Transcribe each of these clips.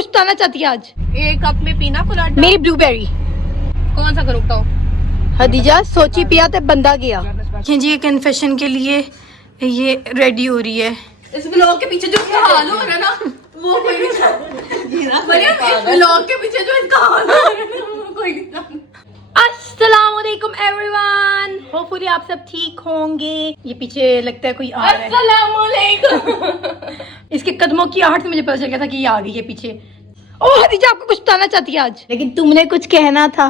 कुछ बताना चाहती है आज? एक कप में पीना कोलाडा। मेरी ब्लूबेरी। कौन सा करूँ बताओ? हदीजा सोची पिया तो बंदा गया। जी ये कन्फेशन के लिए ये रेडी हो रही है। इस ब्लॉग के पीछे जो इसका हाल हो रहा है ना वो कोई नहीं मरियम, इस ब्लॉग के पीछे जो इसका हाल हो रहा है ना वो कोई नहीं जानता। अस्सलाम वालेकुम एवरीवन, होपफुली आप सब ठीक होंगे। ये पीछे लगता है कोई आ रहा है। अस्सलाम वालेकुम। इसके कदमों की आहट से मुझे पता चल गया था कि ये आ गई है पीछे। ओह हदीजा आपको कुछ बताना चाहती है आज, लेकिन तुमने कुछ कहना था।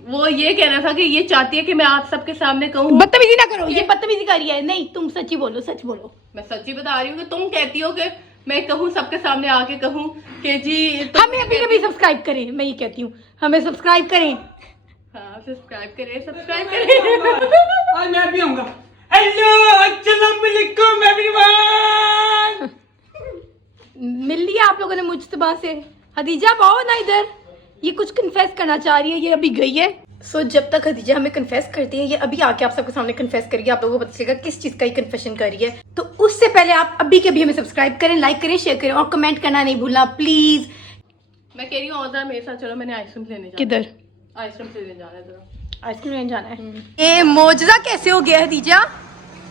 वो ये कहना था कि ये चाहती है कि मैं आप सबके सामने कहूँ। बदतमीजी ना करो, ये बदतमीजी कर रही है। नहीं तुम सच्ची बोलो, सच बोलो। मैं सच्ची बता रही हूँ कि तुम कहती हो कि मैं कहूँ सबके सामने आके कहूँ कि जी हमें अभी कभी सब्सक्राइब करें। मैं ये कहती हूँ हमें सब्सक्राइब करें। हाँ सब्सक्राइब करें, सब्सक्राइब करें। आज मैं भी आऊंगा। हेलो अस्सलाम वालेकुम एवरीवन। मिल लिया आप लोगों ने मुझतबा से। हदीजा आओ ना इधर, ये कुछ कन्फेस करना चाह रही है। ये अभी गई है। सो जब तक हदीजा हमें कन्फेस करती है, ये अभी आके आप सबके सामने कन्फेस करिए। आप लोगों को पता चलेगा किस चीज का ये कन्फेशन कर रही है। तो उससे पहले आप अभी के अभी हमें सब्सक्राइब करें, लाइक करें, शेयर करें और कमेंट करना नहीं भूलना प्लीज। मैं कह रही हूँ औजा मेरे साथ चलो, मैंने आइसक्रीम लेने जाना। किधर? आइसक्रीम लेने जाना है जरा। आइसक्रीम लेने जाना है। ये मोजजा कैसे हो गया हदीजा?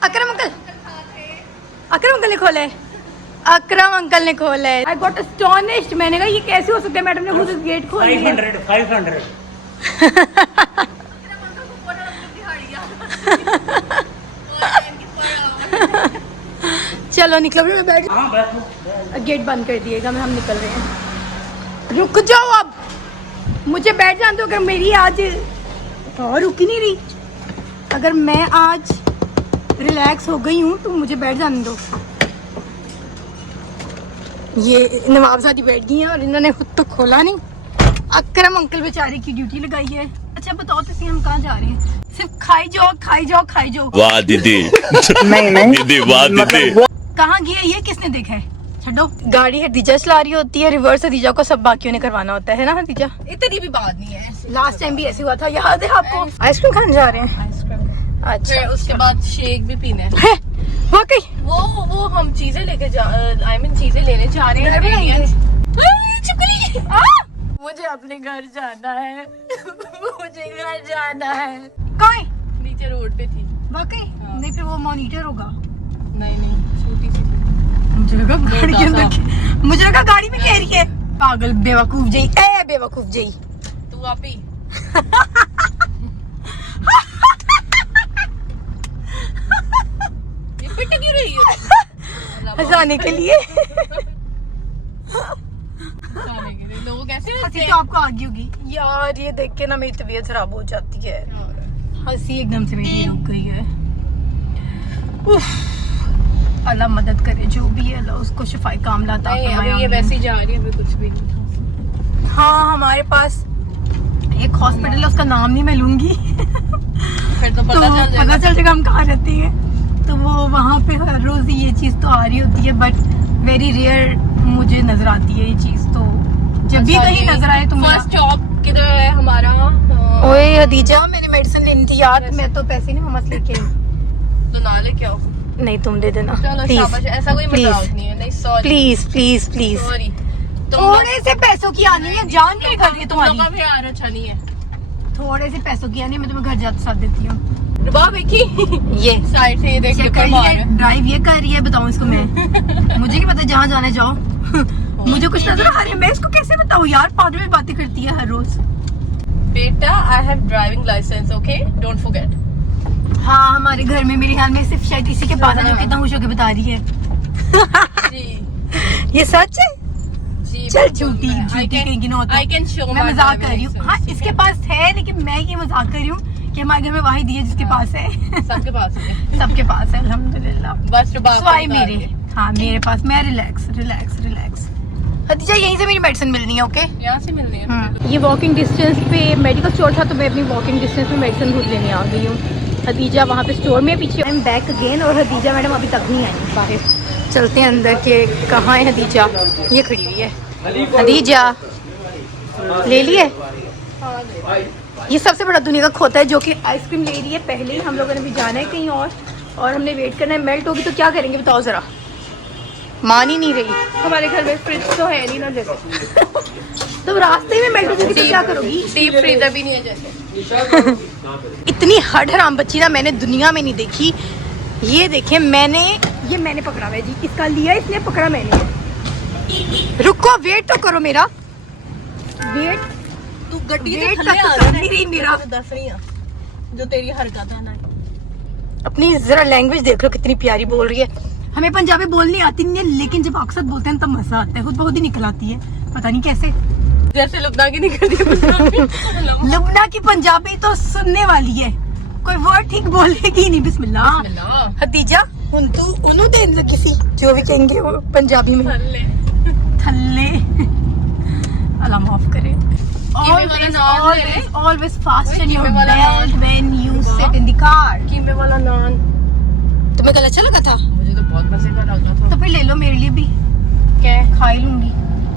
अकरम अंकल, अकरम अंकल ने खोला है। अकरम अंकल ने खोला है। I got astonished. मैंने कहा ये कैसे हो सकता है, मैडम ने खुद गेट खोल दिया। 500 चलो निकलो, मैं बैठ। हाँ बैठो। गेट बंद कर दिएगा, मैं हम निकल रहे हैं। रुक जाओ अब, मुझे बैठ जाने दो। अगर मेरी आज और रुक ही नहीं रही, अगर मैं आज रिलैक्स हो गई हूँ तो मुझे बैठ जाने दो। ये नवाबजादी बैठ गई हैं और इन्होंने खुद तो खोला नहीं। अकरम अंकल बेचारे की ड्यूटी लगाई है। अच्छा बताओ तो सही, हम कहाँ जा रहे हैं? सिर्फ खाई जाओ खाई जाओ खाई जाओ। वाह दीदी। नहीं दीदी वाह दीदी। कहाँ गया ये, किसने देखा है? छो, गाड़ी हदीजा चला रही होती है, रिवर्स हदीजा को सब बाकियों ने करवाना होता है ना हदीजा? इतनी भी बात नहीं है। लास्ट टाइम भी ऐसे हुआ था, याद है आपको? आइसक्रीम खाने जा रहे हैं। आइसक्रीम अच्छा फिर उसके बाद शेक भी पीना है। है वाकई वो हम चीजें लेके जा आई मीन चीजें लेने जा रहे हैं। चुकली मुझे अपने घर जाना है। मुझे घर जाना है। कहीं नीचे रोड पे थी। वाकई? नहीं फिर वो मॉनिटर होगा। नहीं छोटी सी मुझे लगा गाड़ी के अंदर, मुझे लगा गाड़ी में कह रही है। पागल बेवकूफ जई, ए बेवकूफ जई। तू आप ही ये पिट क्यों रही है? हंसाने के लिए। लोग कैसे हंसी तो आपको आ गई होगी यार। ये देख के ना मेरी तबीयत खराब हो जाती है। हंसी एकदम से मेरी रुक गई है। उफ, अल्लाह मदद करे, जो भी है अल्लाह उसको शिफाई कामला अता फरमाए। अभी ये वैसे ही जा रही है, अभी कुछ भी नहीं। हाँ हमारे पास एक हॉस्पिटल है, उसका नाम नहीं मैं लूंगी। फिर तो तो पता चल जाएगा हम कहाँ रहते हैं। तो वो वहाँ पे हर रोज ये चीज तो आ रही होती है, बट वेरी रेयर मुझे नजर आती है ये चीज। तो जब भी कहीं नजर आए तो फर्स्ट स्टॉप किधर है हमारा? ओए हदीजा मेरी मेडिसिन लेनी थी यार। मैं तो पैसे नहीं मम्मा से लेके आई। तो ना लेके आओ। नहीं तुम दे देना चलो शाबाश, ऐसा कोई मजाक नहीं है। नहीं sorry please please please. Sorry. थोड़े से पैसों की आनी है, जान नहीं कर रही है तुम्हारी। का भी यार अच्छा नहीं है। थोड़े से पैसों की आनी है, मैं तुम्हें घर जाते साथ देती हूँ। रुबाब देखी ये साइड से ये देख चेक के कर लिया, ड्राइव ये कर रही है। बताऊँ इसको मैं? मुझे क्या पता, जहाँ जाने जाओ। मुझे कुछ नजर आ रही है, मैं इसको कैसे बताऊँ यार? पागल में बातें करती है हर रोज। बेटा I have driving license, okay don't forget. हाँ हमारे घर में मेरे ख्याल में सिर्फ शायद इसी के पास है जो कितना खुश होकर बता रही है। जी ये सच है? जी चल झूठी झूठी कहीं की नौता। आई कैन शो मैं मजाक कर रही हूँ। हाँ इसके पास है, लेकिन मैं ये मजाक कर रही हूँ कि हमारे घर में वाहिद है जिसके पास है। सबके पास है। सबके पास है अल्हम्दुलिल्लाह। बस रुबाब स्वाई मेरे, हाँ मेरे पास। मैं रिलैक्स रिलैक्स रिलैक्स। हदीजा यहीं से मेरी मेडिसिन मिलनी है। ओके यहाँ से मिलनी है। ये वॉकिंग डिस्टेंस पे मेडिकल स्टोर था, तो मैं अपनी वॉकिंग डिस्टेंस में मेडिसिन खुद लेने आ गई हूँ। हदीजा वहाँ पे स्टोर में पीछे। आई एम बैक अगेन और हदीजा मैडम अभी तक नहीं आई बाहर। चलते हैं अंदर के। कहाँ है हदीजा? ये खड़ी हुई है। हदीजा ले लिए? ये सबसे बड़ा दुनिया का खोता है जो कि आइसक्रीम ले रही है। पहले ही हम लोगों ने भी जाना है कहीं और हमने वेट करना है। मेल्ट होगी तो क्या करेंगे बताओ जरा? मान ही नहीं रही। हमारे घर में फ्रिज तो है नहीं ना जैसे, तो रास्ते में मेल्ट हो जाएगी तो क्या करोगी? डीप फ्रीजर भी नहीं है जैसे। इतनी हड हराम बच्ची ना मैंने दुनिया में नहीं देखी। ये देखे मैंने पकड़ा हुआ है जी, इसका लिया इसने, पकड़ा मैंने। रुको वेट तो करो मेरा, वेट तू गड्डी वेट से थल्ले तक आ कर नहीं रही मेरा। दस रही है जो तेरी हरकत है ना। अपनी जरा लैंग्वेज देख लो कितनी प्यारी बोल रही है। हमें पंजाबी बोलनी आती नहीं है, लेकिन जब अक्सर बोलते हैं तब मजा आता है, खुद बहुत ही निकल आती है, पता नहीं कैसे। जैसे लुबना की निकलती है। लुबना की पंजाबी तो सुनने वाली है, कोई वर्ड ठीक बोलेगी नहीं। बिस्मिल्लाह। हदीजा हुन तू उन्हों देन लगी सी जो भी कहेंगे वो पंजाबी में। थल्ले अल्लाह माफ करे। Always fasten your belt when you sit in the car. कीमे वाला नान तुम्हें कल अच्छा लगा था? मुझे तो बहुत मजे का लगा था। तो फिर ले लो मेरे लिए भी, क्या खा ही लूंगी।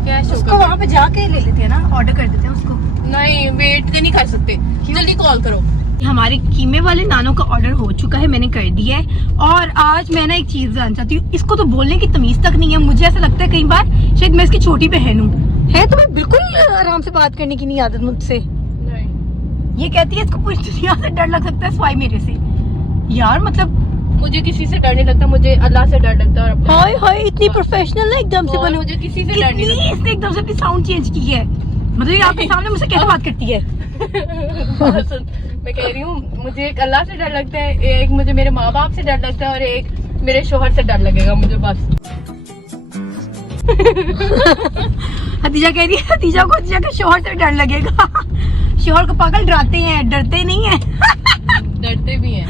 क्या उसको वहाँ पे जाके ले लेते हैं ना, ऑर्डर कर देते हैं उसको। नहीं वेट नहीं कर सकते, जल्दी कॉल करो। हमारे कीमे वाले नानों का ऑर्डर हो चुका है, मैंने कर दिया है। और आज मैं ना एक चीज जानना चाहती हूँ, इसको तो बोलने की तमीज तक नहीं है। मुझे ऐसा लगता है कई बार शायद मैं इसकी छोटी बहन हूँ। है तुम्हें बिल्कुल आराम से बात करने की नहीं आदत मुझसे? नहीं ये कहती है इसको पूरी दुनिया से डर लग सकता है सिवाय मेरे से। यार मतलब मुझे किसी से डर नहीं लगता, मुझे अल्लाह से डर लगता है। हाय हाय इतनी प्रोफेशनल ना एकदम से बनो। मुझे किसी से डर नहीं कितनी इसने एकदम से अपनी साउंड चेंज की है, मतलब ये आपके सामने मुझसे कैसे बात करती है? लगता। मैं कह रही हूँ मुझे एक अल्लाह से डर लगता है, एक मुझे मेरे माँ बाप से डर लगता है और एक मेरे शोहर से डर लगेगा मुझे बस। हदीजा कह रही है हदीजा के शोहर से डर लगेगा। शोहर को पागल डराते हैं, डरते नहीं है। डरते भी हैं,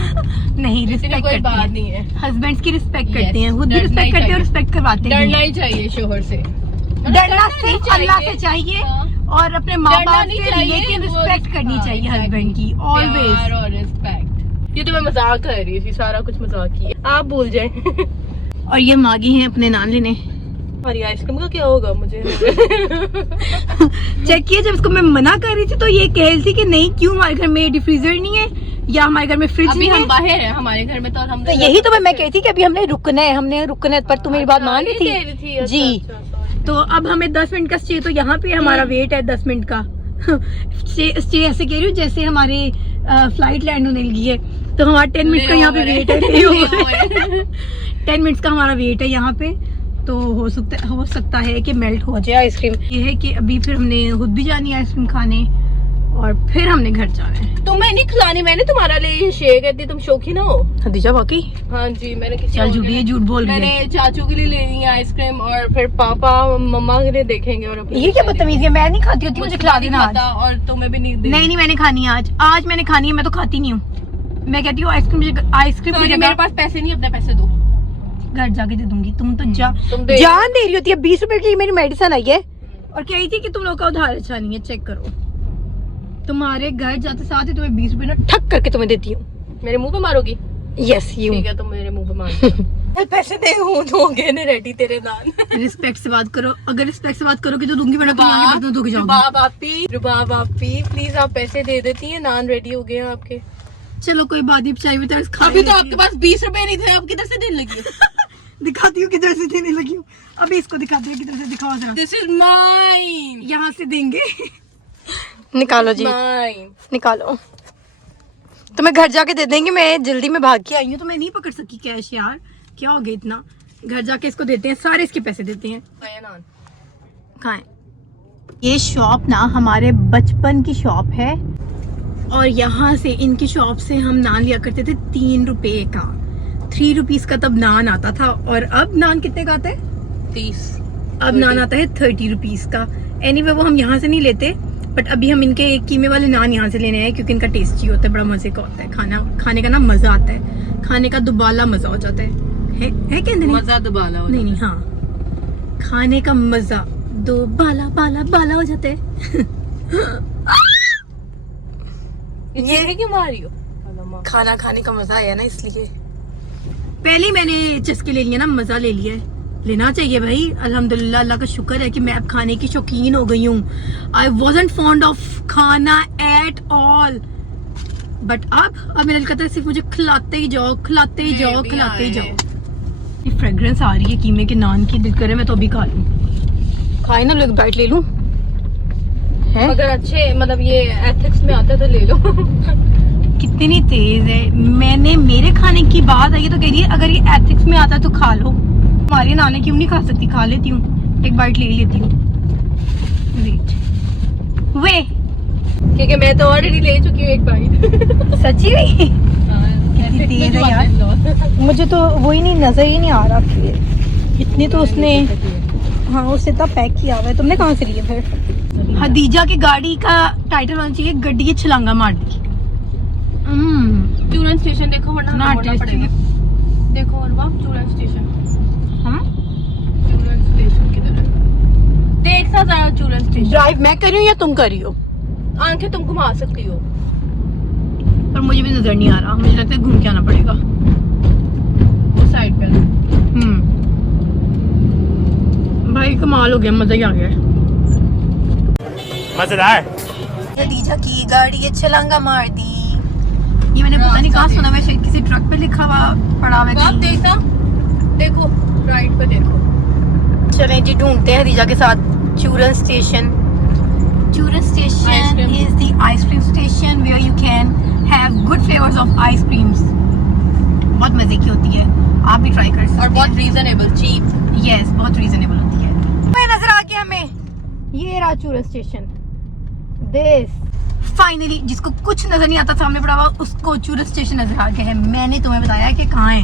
नहीं रिस्पेक्ट कोई करते बात हैं, नहीं है। हस्बैंड्स की रिस्पेक्ट Yes, करते हैं, खुद भी डरना रिस्पेक्ट ही करते हैं और चाहिए। रिस्पेक्ट करवाते हैं। डरना ही चाहिए शोहर से, डरना सिर्फ अल्लाह से चाहिए हाँ। और अपने माँ डरना बाप नहीं से, चाहिए, लेकिन वो रिस्पेक्ट करनी हाँ, चाहिए exactly. हस्बैंड की प्यार ऑलवेज। और रिस्पेक्ट। ये तो मैं मजाक कर रही थी, सारा कुछ मजाक ही है, आप भूल जाए। और ये मांगी है अपने नान लेने। हमारी आइसक्रीम का क्या होगा मुझे? चेक किया, जब इसको मैं मना कर रही थी तो ये कह रही थी कि नहीं क्यों हमारे घर में डिफ्रीजर नहीं है या हमारे घर में फ्रिज अभी नहीं हम है। बाहर हैं, हमारे घर में तो हम तो यही तो मैं कहती थी कि अभी हमने रुकना है, पर तू मेरी बात मान रही थी जी। तो अब हमें 10 मिनट का स्टे, तो यहाँ पे हमारा वेट है 10 मिनट का। स्टे ऐसे कह रही हूँ जैसे हमारे फ्लाइट लैंड होने लगी है, तो हमारा 10 मिनट का यहाँ पे वेट है। 10 मिनट्स का हमारा वेट है यहाँ पे, तो हो सकता है कि मेल्ट हो जाए आइसक्रीम। ये है कि अभी फिर हमने खुद भी जानी है आइसक्रीम खाने और फिर हमने घर जाना है। तुम्हें नहीं खिलानी, मैंने तुम्हारा लिए शेयर कर दी, तुम शौकीन हो? हदीजा वाकई हाँ जी, मैंने किसी चल और झूठी है, झूठ बोल रही है। मैंने चाचू के लिए लेनी है आइसक्रीम और फिर पापा मम्मा के लिए देखेंगे। और अपने ये क्या बदतमीजी है, मैं नहीं खाती होती, मुझे खिला देना आज। और तुम्हें भी नहीं देनी। नहीं मैंने खानी है आज मैंने खानी है, मैं तो खाती नहीं हूँ। मैं कहती हूँ आइसक्रीम की मेरे जगह पास पैसे नहीं, अपने पैसे दो, घर जाके दे दूंगी। तुम तो तुम दे- जान दे रही होती है। 20 रुपए की मेरी मेडिसिन आई है और कह रही थी कि तुम लोग का उधार अच्छा नहीं है, चेक करो। तुम्हारे घर जाते साथ ही तुम्हें 20 रुपए ना ठक करके तुम्हें देती हूँ। मेरे मुंह पे मारोगी? Yes you. ठीक है, तुम मेरे मुंह पे मारो। पैसे दे हूँ दोगे ने रेडी तेरे नान। रिस्पेक्ट से बात करो, अगर रिस्पेक्ट से बात करोगे तो दूंगी, वरना तुम आगे बर्तन धो के जाओगी। रुबाब आपी प्लीज आप पैसे दे देती हैं, नान रेडी हो गए हैं आपके। चलो कोई बात नहीं, चाय भी तो अभी तो आपके पास 20 रुपए नहीं थे, आप किधर से देने लगी? दिखाती हूँ किधर से देने लगी हूँ। अभी इसको दिखाती हूँ किधर से, दिखाओ जरा। This is mine. यहाँ से देंगे। निकालो जी, माइन। निकालो। तुम्हें घर जाके दे देंगे, मैं जल्दी में भाग के आई हूँ तो मैं नहीं पकड़ सकी कैश। यार क्या हो गया इतना, घर जाके इसको देते हैं, सारे इसके पैसे देते हैं। नान खाएं। ये शॉप ना हमारे बचपन की शॉप है और यहाँ से इनकी शॉप से हम नान लिया करते थे 3 रुपए का। 3 रुपीज का तब नान आता था और अब नान कितने का आता है? 30। अब नान आता है 30 रुपीज का। एनीवे वो हम यहाँ से नहीं लेते, बट अभी हम इनके कीमे वाले नान यहाँ से लेने आए क्योंकि इनका टेस्टी होता है, बड़ा मजे का होता है। खाने का ना मजा आता है, खाने का दुबाला मजा हो जाता है क्या नहीं? मजा दुबाला हो नहीं हाँ, खाने का मजा दो बाला हो जाता है। ये क्यों मारी हो? खाना खाने का मजा आया ना, इसलिए पहले ही मैंने चस्के ले लिया ना, मजा ले लिया है। लेना चाहिए भाई, अल्हम्दुलिल्लाह, अल्लाह का शुक्र है कि मैं अब खाने की शौकीन हो गई हूँ। आई वॉजंट फॉन्ड ऑफ खाना एट ऑल, बट अब मेरा दिल करता है सिर्फ मुझे खिलाते ही जाओ। ये फ्रेग्रेंस आ रही है कीमे के नान की, दिल करे मैं तो अभी खा लूं। खाए ना, लोग बाइट ले लूं है? अगर अच्छे मतलब ये एथिक्स में आता है तो ले लो। कितनी तेज है। मैंने मेरे खाने की बात आई है तो कह रही है अगर ये एथिक्स में आता है तो खा लो। हमारे नाने क्यों नहीं खा सकती? खा लेती हूँ, एक बाइट ले लेती हूँ। वे क्योंकि मैं तो ऑलरेडी ले चुकी हूँ एक बाइट। सच्ची में कितनी तेज है यार। मुझे तो वही नहीं, नजर ही नहीं आ रहा कि इतनी तो उसने, हाँ उसने इतना पैक किया हुआ है। तुमने कहाँ से लिया फिर? हदीजा की गाड़ी का टाइटल होना चाहिए गड्डी की छलांगा मार दी। चूरन स्टेशन देखो वरना हमें मोड़ना पड़ेगा। देखो और बाप चूरन स्टेशन। हम चूरन स्टेशन किधर है? देख सा जरा चूरन स्टेशन। ड्राइव मैं कर रही हूँ या तुम कर रही हो? आंखें तुम घुमा सकती हो। पर मुझे भी नजर नहीं आ रहा, मुझे लगता है घूम के आना पड़ेगा उस साइड पे। भाई कमाल हो गया, मजा ही आ गया। मजेदार। खदीजा की गाड़ी ये छलांगा मार दी। ये मैंने पता नहीं कहाँ सुना, मैं शायद किसी ट्रक पे लिखा हुआ पड़ा हुआ बाप कहीं। देखना, देखो राइट पे देखो। चलें जी, ढूंढते हैं हदीजा के साथ चूरन स्टेशन। चूरन station Ice-cream. is the ice cream station where you can have good flavors of ice creams. बहुत मजे की होती है, आप भी ट्राई कर सकते हैं। और बहुत रीजनेबल, चीप। यस, बहुत रीजनेबल होती है। मैं नजर आ गया हमें, ये रहा चूरन स्टेशन। दिस फाइनली, जिसको कुछ नजर नहीं आता सामने पड़ा हुआ उसको चूरन स्टेशन नजर आ गया है। मैंने तुम्हें बताया कि कहाँ है।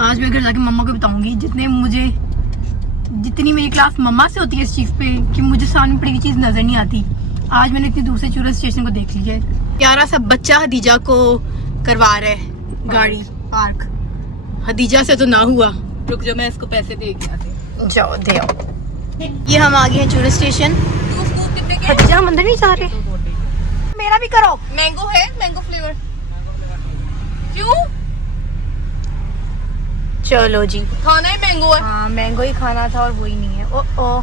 आज मैं घर जाके मम्मा को बताऊंगी। जितनी मेरी क्लास मम्मा से होती है इस चीज पे कि मुझे सामने पड़ी हुई चीज नजर नहीं आती, आज मैंने इतनी दूर से चूरन स्टेशन को देख लिया है। प्यारा सा बच्चा हदीजा को करवा रहा है गाड़ी पार्क। हदीजा से तो ना हुआ। रुक जाओ, मैं इसको पैसे दे के आती। जाओ दे आओ। ये हम आ गए हैं चूरन स्टेशन। कितने के? हदीजा हम अंदर नहीं जा रहे। मेरा भी करो। मैंगो है, मैंगो फ्लेवर। क्यों? चलो जी, खाना ही मैंगो है। हाँ मैंगो ही खाना था और वही नहीं है। ओ ओ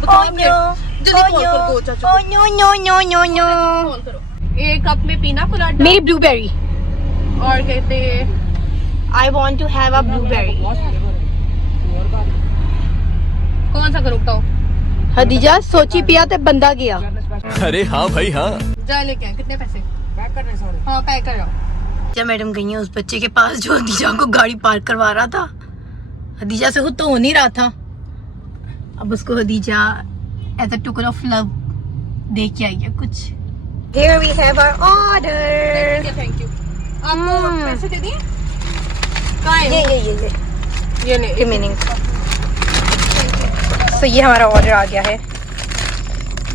बताओ ओ फिर। नो, जल्दी ओ कॉल करो नो, चाचा oh no no no no no. Call करो। एक कप में पीना कोलाडा मेरी ब्लूबेरी। और कहते हैं I want to have a blueberry. कौन सा करूँ बताओ? हदीजा सोची पिया ते बंदा गया। अरे हाँ भाई हाँ। जा लेके आए। कितने पैसे? पैक करने सारे। हाँ पैक कर जाओ। क्या मैडम गई है उस बच्चे के पास जो हदीजा को गाड़ी पार्क करवा रहा था। हदीजा से खुद तो हो नहीं रहा था, अब उसको हदीजा as a token of love दे के आई है कुछ। Here we have our order. Thank you. आपको पैसे दे दिए? कहाँ है? ये ये नहीं। रिमेनिंग। सो ये हमारा ऑर्डर आ गया है।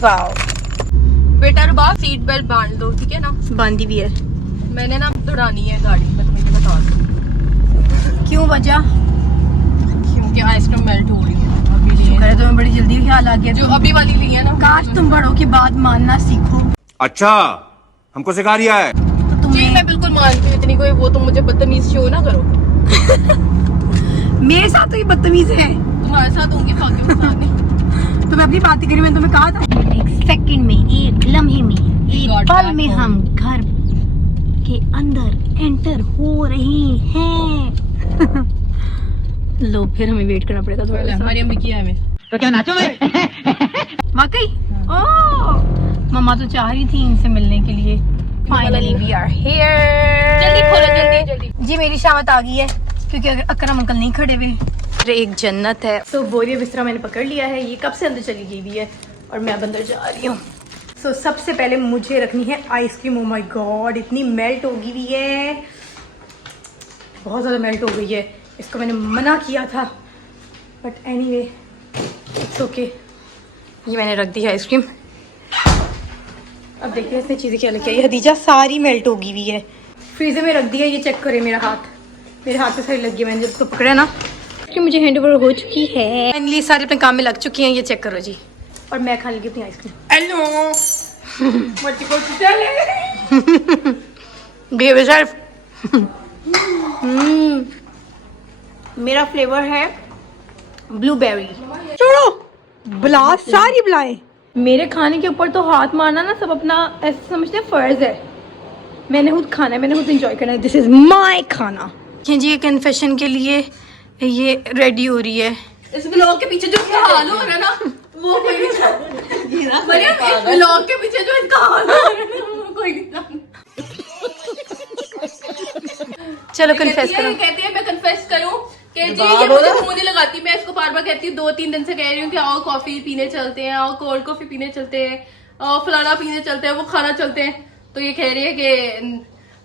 वाओ, बेटा रुबाब सीट बेल्ट बांध दो, ठीक है ना? बांधी भी है। मैंने ना दौड़ानी है गाड़ी, मैं तुम्हें ये बता दूँ। क्यों वजह? क्योंकि आइसक्रीम मेल्ट हो रही है अभी लिए। शुक्र है तुम्हें बड़ी जल्दी ख्याल आ गया। जो अभी वाली ली है ना। काश तुम बड़ों की बात मानना सीखो। अच्छा, हमको सिखा रिया है। तो जी तुम्हें मैं बिल्कुल मानती हूँ, इतनी कोई वो तुम मुझे बदतमीज शो ना करो। मेरे साथ तो ये बदतमीज है। तुम्हारे साथ होंगे फाकिर के साथ नहीं। तुम्हें अपनी बात ही करी, मैंने तुम्हें कहा था। एक सेकंड में, एक लम्हे में, एक got पल back में home. हम घर के अंदर एंटर हो रहे हैं। लो फिर हमें वेट करना पड़ेगा थोड़ा सा। मरियम भी किया है मैं। तो क्या नाचो मैं? वाकई ओह, मम्मा तो चाह रही थी इनसे मिलने के लिए। Finally we are here. जल्दी खोलो, जल्दी जल्दी। जी मेरी शामत आ गई है क्योंकि अकरम अंकल नहीं खड़े हुए। अरे एक जन्नत है। तो बोरिया बिस्तरा मैंने पकड़ लिया है, ये कब से अंदर चली गई हुई है और मैं अब अंदर जा रही हूँ। सो सबसे पहले मुझे रखनी है आइसक्रीम। ओ माय गॉड, इतनी मेल्ट हो गई हुई है, बहुत ज़्यादा मेल्ट हो गई है। इसको मैंने मना किया था बट एनीवे इट्स ओके। ये मैंने रख दी है आइसक्रीम। अब देखिए इसने चीज़ें क्या लेके आई। हदीजा सारी मेल्ट हो गई हुई है, फ्रीजर में रख दिया। ये चेक करें मेरा हाथ, मेरे हाथ पे सारी लग गई। मैंने जब तो पकड़ा ना कि मुझे हैंड ओवर हो चुकी है। फाइनली सारे अपने काम में लग चुकी हैं। ये चेक करो जी, और मैं खाने लगी अपनी आइसक्रीम। हेलो मट्टी को चले। Behave yourself. मेरा फ्लेवर है ब्लूबेरी। छोड़ो, बुला सारी बुलाए। मेरे खाने के ऊपर तो हाथ मारना ना सब अपना ऐसे समझते हैं फर्ज है। मैंने खुद खाना है, मैंने खुद एंजॉय करना है। दिस इज माय खाना। जी कन्फेशन के लिए ये रेडी हो रही है। इस व्लॉग के पीछे जो इसका हाल हो रहा है ना वो कोई नहीं जानता। मरियम इस व्लॉग के पीछे जो इसका हाल हो रहा है ना वो कोई नहीं जानता। चलो कन्फेस करो। ये कहती है मैं कन्फेस करूं कि जी ये मुझे मुंह नहीं लगाती। मैं इसको बार बार कहती हूँ 2-3 दिन से कह रही हूँ कि आओ कॉफी पीने चलते हैं, आओ कोल्ड कॉफी पीने चलते हैं, आओ फलाना पीने चलते हैं, वो खाना चलते हैं। तो ये कह रही है कि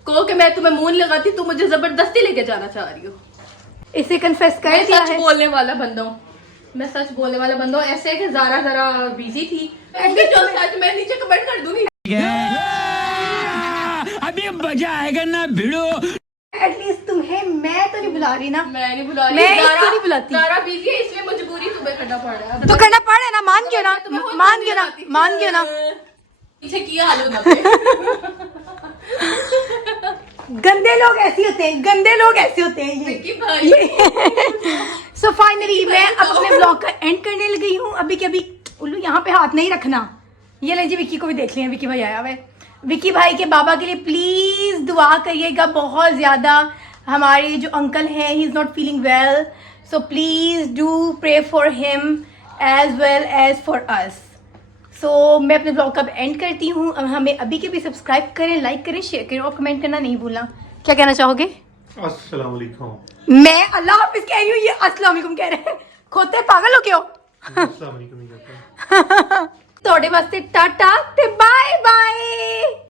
कहो कि मैं तुम्हें मुंह नहीं लगाती, तुम मुझे जबरदस्ती लेके जाना चाह रही हो। इसे कन्फेस कर मैं दिया सच है। बोलने वाला बंदा हूँ, मैं सच बोलने वाला बंदा हूँ। ऐसे है कि जरा बिजी थी। जो सच मैं नीचे कमेंट कर दूंगी। अभी मजा आएगा ना भिड़ो। एटलीस्ट तुम्हें मैं तो नहीं बुला रही ना। मैं नहीं बुला रही, मैं इसको नहीं बुलाती। जरा बिजी है इसलिए मजबूरी तुम्हें करना पड़ रहा है। तो करना पड़े ना, मान क्यों ना, तुम्हें खुद मान नहीं क्यों ना, लगाती। मान क्यों ना। पीछे किया हाल होना गंदे लोग ऐसे होते हैं, गंदे लोग ऐसे होते हैं विक्की भाई। ये। सो फाइनली मैं अब अपने ब्लॉग का एंड करने लगी हूँ। अभी के अभी उल्लू यहाँ पे हाथ नहीं रखना। ये लीजिए विक्की को भी देख लिया, विक्की भाई आया हुआ है। विक्की भाई के बाबा के लिए प्लीज दुआ करिएगा बहुत ज्यादा। हमारे जो अंकल हैं he is not feeling well, so please do pray for him as well as for us. So मैं अपने ब्लॉग का एंड करती हूँ। अब हमें अभी के भी सब्सक्राइब करें, लाइक करें, शेयर करें और कमेंट करना नहीं भूलना। क्या कहना चाहोगे? अस्सलाम वालेकुम। मैं अल्लाह हाफिज कह रही हूँ, ये अस्सलाम वालेकुम कह रहे हैं। खोते पागल हो क्यों? अस्सलाम वालेकुम ही कहते हैं। ਤੁਹਾਡੇ ਵਾਸਤੇ ਟਾਟਾ ਤੇ ਬਾਏ ਬਾਏ।